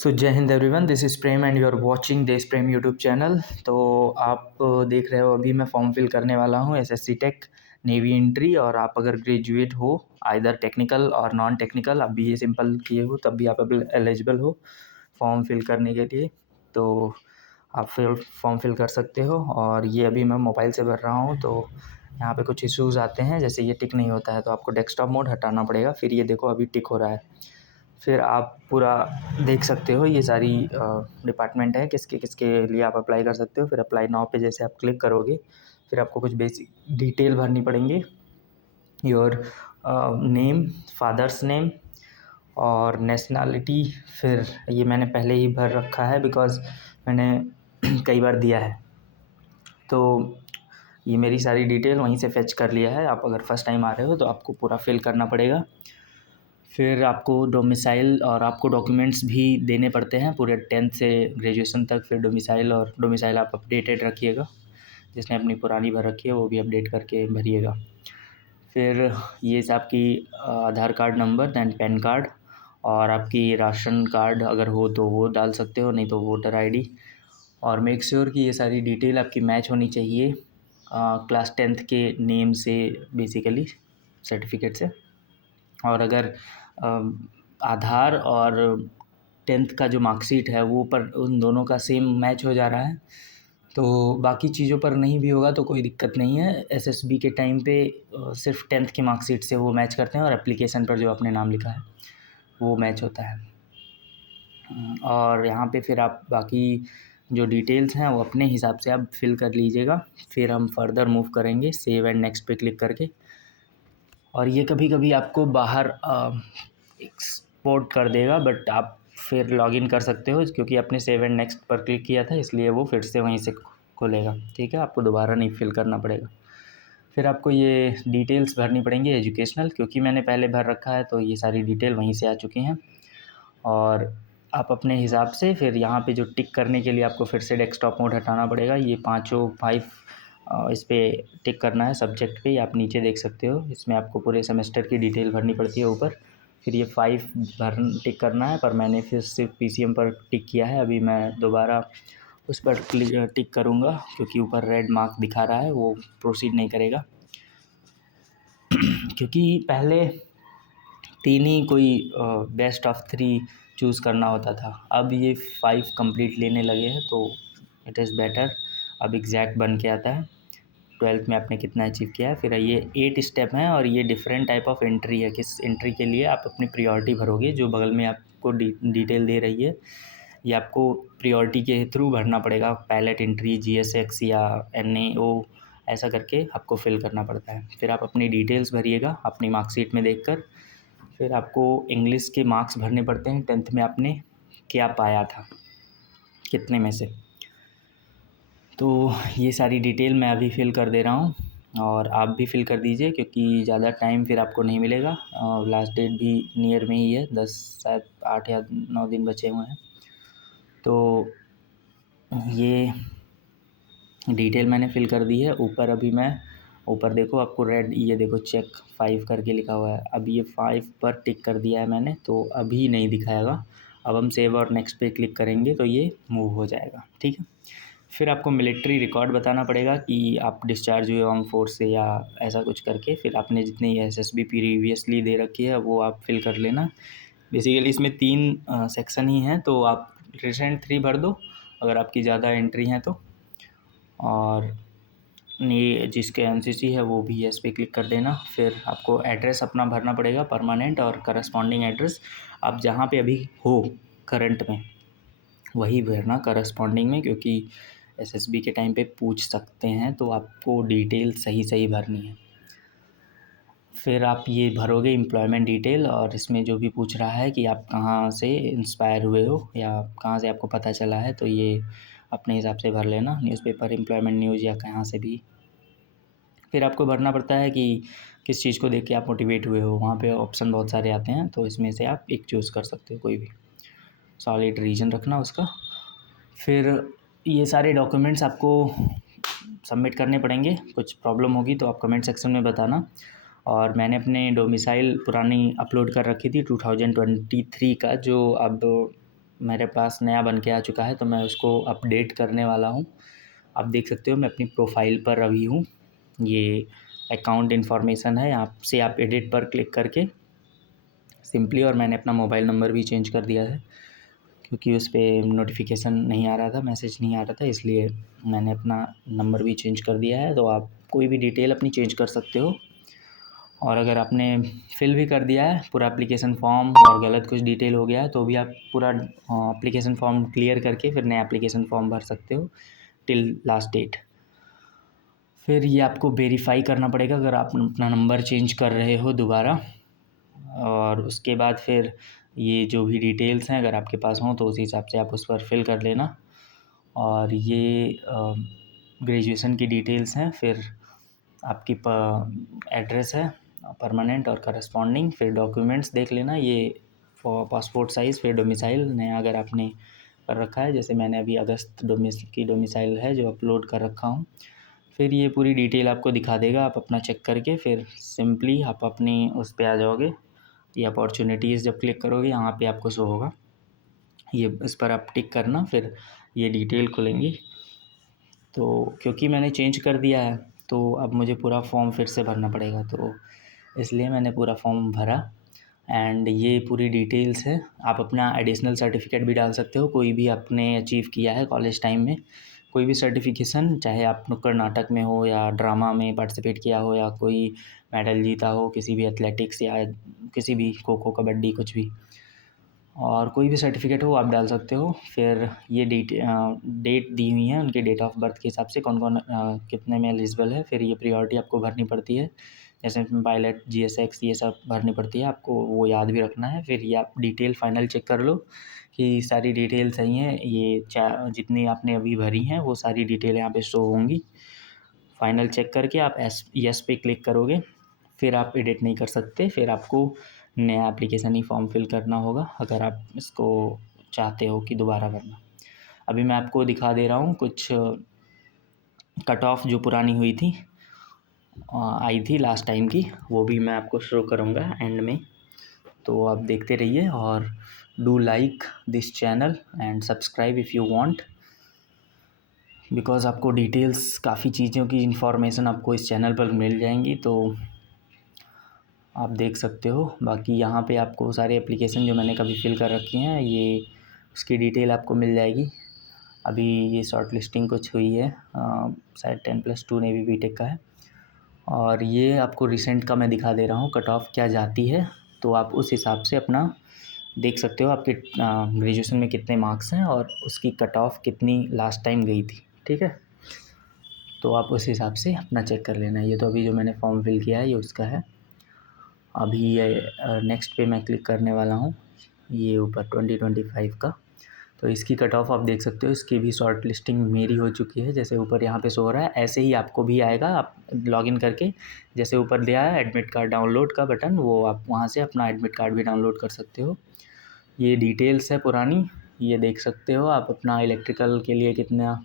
So Jai Hind everyone, this is Prem and you are watching Desh Prem YouTube channel. तो आप देख रहे हो अभी मैं फॉर्म फिल करने वाला हूँ एसएससी टेक नेवी एंट्री। और आप अगर ग्रेजुएट हो आइदर टेक्निकल और नॉन टेक्निकल, आप बीए सिंपल किए हो तब भी आप एलिजिबल हो फॉर्म फिल करने के लिए। तो आप फिर फॉर्म फिल कर सकते हो। और ये अभी मैं मोबाइल से भर रहा हूँ तो यहाँ पे कुछ इश्यूज़ आते हैं, जैसे ये टिक नहीं होता है तो आपको डेस्कटॉप मोड हटाना पड़ेगा। फिर ये देखो अभी टिक हो रहा है। फिर आप पूरा देख सकते हो, ये सारी डिपार्टमेंट है किसके किसके लिए आप अप्लाई कर सकते हो। फिर अप्लाई नाउ पे जैसे आप क्लिक करोगे फिर आपको कुछ बेसिक डिटेल भरनी पड़ेंगे। योर नेम, फादर्स नेम और नेशनैलिटी। फिर ये मैंने पहले ही भर रखा है बिकॉज़ मैंने कई बार दिया है, तो ये मेरी सारी डिटेल वहीं से फेच कर लिया है। आप अगर फर्स्ट टाइम आ रहे हो तो आपको पूरा फिल करना पड़ेगा। फिर आपको डोमिसाइल और आपको डॉक्यूमेंट्स भी देने पड़ते हैं पूरे 10th से ग्रेजुएशन तक। फिर डोमिसाइल आप अपडेटेड रखिएगा, जिसने अपनी पुरानी भर रखी है वो भी अपडेट करके भरिएगा। फिर ये आपकी Aadhaar card number, then pan card और आपकी राशन कार्ड अगर हो तो वो डाल सकते हो, नहीं तो वोटर आईडी। और मेक श्योर कि ये सारी डिटेल आपकी मैच होनी चाहिए क्लास 10th के नेम से, बेसिकली सर्टिफिकेट से। और अगर आधार और 10th का जो मार्कशीट है वो पर उन दोनों का सेम मैच हो जा रहा है तो बाकी चीज़ों पर नहीं भी होगा तो कोई दिक्कत नहीं है। एसएसबी के टाइम पे सिर्फ 10th की मार्कशीट से वो मैच करते हैं और एप्लीकेशन पर जो आपने नाम लिखा है वो मैच होता है। और यहाँ पे फिर आप बाकी जो डिटेल्स हैं वो अपने हिसाब से आप फिल कर लीजिएगा। फिर हम फर्दर मूव करेंगे सेव एंड नेक्स्ट पे क्लिक करके। और ये कभी कभी आपको बाहर एक्सपोर्ट कर देगा, बट आप फिर लॉगिन कर सकते हो क्योंकि आपने सेव एंड नेक्स्ट पर क्लिक किया था, इसलिए वो फिर से वहीं से खोलेगा। ठीक है, आपको दोबारा नहीं फिल करना पड़ेगा। फिर आपको ये डिटेल्स भरनी पड़ेंगी एजुकेशनल, क्योंकि मैंने पहले भर रखा है तो ये सारी डिटेल वहीं से आ चुकी हैं। और आप अपने हिसाब से फिर यहाँ पे जो टिक करने के लिए आपको फिर से डेस्कटॉप मोड हटाना पड़ेगा। ये 5 इस पर टिक करना है सब्जेक्ट पे, आप नीचे देख सकते हो। इसमें आपको पूरे सेमेस्टर की डिटेल भरनी पड़ती है ऊपर। फिर ये 5 टिक करना है, पर मैंने फिर सिर्फ पीसीएम पर टिक किया है। अभी मैं दोबारा उस पर टिक करूँगा क्योंकि ऊपर रेड मार्क दिखा रहा है, वो प्रोसीड नहीं करेगा क्योंकि पहले 3 ही कोई बेस्ट ऑफ 3 चूज़ करना होता था। अब ये 5 कंप्लीट लेने लगे हैं तो इट इज़ बेटर, अब एग्जैक्ट बन के आता है 12th में आपने कितना अचीव किया है। फिर ये 8 स्टेप हैं और ये डिफरेंट टाइप ऑफ एंट्री है। किस एंट्री के लिए आप अपनी प्रायोरिटी भरोगे, जो बगल में आपको डिटेल दे रही है ये आपको प्रायोरिटी के थ्रू भरना पड़ेगा। पायलट एंट्री, जीएसएक्स या एनएओ ऐसा करके आपको फिल करना पड़ता है। फिर आप अपनी डिटेल्स भरिएगा अपनी मार्कशीट में देखकर। फिर आपको इंग्लिश के मार्क्स भरने पड़ते हैं, 10th में आपने क्या पाया था, कितने में से। तो ये सारी डिटेल मैं अभी फ़िल कर दे रहा हूँ और आप भी फ़िल कर दीजिए क्योंकि ज़्यादा टाइम फिर आपको नहीं मिलेगा। लास्ट डेट भी नियर में ही है, 10 शायद 8 या 9 दिन बचे हुए हैं। तो ये डिटेल मैंने फ़िल कर दी है। ऊपर अभी मैं ऊपर देखो आपको रेड, ये देखो चेक 5 करके लिखा हुआ है। अब ये 5 पर टिक कर दिया है मैंने, तो अभी नहीं दिखाएगा। अब हम सेव और नेक्स्ट पे क्लिक करेंगे तो ये मूव हो जाएगा। ठीक है, फिर आपको मिलिट्री रिकॉर्ड बताना पड़ेगा कि आप डिस्चार्ज हुए आर्म फोर्स से या ऐसा कुछ करके। फिर आपने जितनी एसएसबी प्रीवियसली दे रखी है वो आप फिल कर लेना। बेसिकली इसमें 3 सेक्शन ही हैं, तो आप रिसेंट 3 भर दो अगर आपकी ज़्यादा एंट्री हैं तो। और ये जिसके एनसीसी है वो भी एस पे क्लिक कर देना। फिर आपको एड्रेस अपना भरना पड़ेगा, परमानेंट और करस्पॉन्डिंग एड्रेस। आप जहाँ पे अभी हो करंट में वही भरना करस्पॉन्डिंग में, क्योंकि एसएसबी के टाइम पे पूछ सकते हैं, तो आपको डिटेल सही भरनी है। फिर आप ये भरोगे एम्प्लॉयमेंट डिटेल, और इसमें जो भी पूछ रहा है कि आप कहाँ से इंस्पायर हुए हो या कहाँ से आपको पता चला है, तो ये अपने हिसाब से भर लेना, न्यूज़पेपर, एम्प्लॉयमेंट न्यूज़ या कहाँ से भी। फिर आपको भरना पड़ता है कि किस चीज़ को देख के आप मोटिवेट हुए हो। वहाँ पे ऑप्शन बहुत सारे आते हैं, तो इसमें से आप एक चूज़ कर सकते हो, कोई भी सॉलिड रीज़न रखना उसका। फिर ये सारे डॉक्यूमेंट्स आपको सबमिट करने पड़ेंगे। कुछ प्रॉब्लम होगी तो आप कमेंट सेक्शन में बताना। और मैंने अपने डोमिसाइल पुरानी अपलोड कर रखी थी 2023 का, जो अब मेरे पास नया बन के आ चुका है, तो मैं उसको अपडेट करने वाला हूँ। आप देख सकते हो मैं अपनी प्रोफाइल पर अभी हूँ। ये अकाउंट इन्फॉर्मेशन है, यहाँ से आप एडिट पर क्लिक करके सिंपली, और मैंने अपना मोबाइल नंबर भी चेंज कर दिया है क्योंकि उस पर नोटिफिकेशन नहीं आ रहा था, मैसेज नहीं आ रहा था, इसलिए मैंने अपना नंबर भी चेंज कर दिया है। तो आप कोई भी डिटेल अपनी चेंज कर सकते हो। और अगर आपने फिल भी कर दिया है पूरा एप्लीकेशन फॉर्म और गलत कुछ डिटेल हो गया है तो भी आप पूरा एप्लीकेशन फॉर्म क्लियर करके फिर नया एप्लीकेशन फॉर्म भर सकते हो टिल लास्ट डेट। फिर ये आपको वेरीफाई करना पड़ेगा अगर आप अपना नंबर चेंज कर रहे हो दोबारा। और उसके बाद फिर ये जो भी डिटेल्स हैं अगर आपके पास हों तो उसी हिसाब से आप उस पर फिल कर लेना। और ये ग्रेजुएशन की डिटेल्स हैं, फिर आपकी एड्रेस है परमानेंट और करस्पॉन्डिंग, फिर डॉक्यूमेंट्स देख लेना, ये पासपोर्ट साइज़, फिर डोमिसाइल नया अगर आपने कर रखा है, जैसे मैंने अभी अगस्त डोमिसाइल है जो अपलोड कर रखा हूँ। फिर ये पूरी डिटेल आपको दिखा देगा, आप अपना चेक करके फिर सिंपली आप अपनी उस पर आ जाओगे। ये अपॉर्चुनिटीज़ जब क्लिक करोगे यहाँ पे आपको शो होगा, ये इस पर आप टिक करना, फिर ये डिटेल खुलेंगी। तो क्योंकि मैंने चेंज कर दिया है तो अब मुझे पूरा फॉर्म फिर से भरना पड़ेगा, तो इसलिए मैंने पूरा फॉर्म भरा। एंड ये पूरी डिटेल्स है। आप अपना एडिशनल सर्टिफिकेट भी डाल सकते हो, कोई भी आपने अचीव किया है कॉलेज टाइम में, कोई भी सर्टिफिकेशन, चाहे आप नुक्कड़ नाटक में हो या ड्रामा में पार्टिसिपेट किया हो या कोई मेडल जीता हो किसी भी एथलेटिक्स या किसी भी खो खो कबड्डी कुछ भी, और कोई भी सर्टिफिकेट हो आप डाल सकते हो। फिर ये डेट दी हुई है उनके डेट ऑफ बर्थ के हिसाब से कौन कौन कितने में एलिजिबल है। फिर ये प्रायोरिटी आपको भरनी पड़ती है, जैसे पायलट GSX ये सब भरनी पड़ती है, आपको वो याद भी रखना है। फिर ये आप डिटेल फाइनल चेक कर लो कि सारी डिटेल सही हैं, ये जितनी आपने अभी भरी हैं वो सारी डिटेल यहाँ पे शो होंगी। फाइनल चेक करके आप यस पे क्लिक करोगे, फिर आप एडिट नहीं कर सकते, फिर आपको नया एप्लीकेशन ही फॉर्म फिल करना होगा अगर आप इसको चाहते हो कि दोबारा भरना। अभी मैं आपको दिखा दे रहा हूँ कुछ कट ऑफ जो पुरानी हुई थी आई थी लास्ट टाइम की, वो भी मैं आपको शो करूँगा एंड में। तो आप देखते रहिए और do like this channel and subscribe if you want, because आपको डिटेल्स काफ़ी चीज़ों की इन्फॉर्मेशन आपको इस चैनल पर मिल जाएंगी, तो आप देख सकते हो। बाकी यहाँ पे आपको सारे एप्लीकेशन जो मैंने कभी फिल कर रखी हैं ये उसकी डिटेल आपको मिल जाएगी। अभी ये शॉर्ट लिस्टिंग कुछ हुई है, शायद 10+2 नेवी बीटेक का है, और ये आपको रिसेंट का मैं दिखा दे रहा हूँ कट ऑफ क्या जाती है, तो आप उस हिसाब से अपना देख सकते हो आपके ग्रेजुएशन में कितने मार्क्स हैं और उसकी कट ऑफ कितनी लास्ट टाइम गई थी। ठीक है, तो आप उस हिसाब से अपना चेक कर लेना। ये तो अभी जो मैंने फॉर्म फिल किया है ये उसका है। अभी ये नेक्स्ट पे मैं क्लिक करने वाला हूँ, ये ऊपर 2025 का, तो इसकी कट ऑफ आप देख सकते हो। इसकी भी शॉर्ट लिस्टिंग मेरी हो चुकी है, जैसे ऊपर यहाँ पे शो हो रहा है ऐसे ही आपको भी आएगा। आप लॉगिन करके जैसे ऊपर दिया है एडमिट कार्ड डाउनलोड का बटन, वो आप वहाँ से अपना एडमिट कार्ड भी डाउनलोड कर सकते हो। ये डिटेल्स है पुरानी, ये देख सकते हो आप अपना इलेक्ट्रिकल के लिए कितना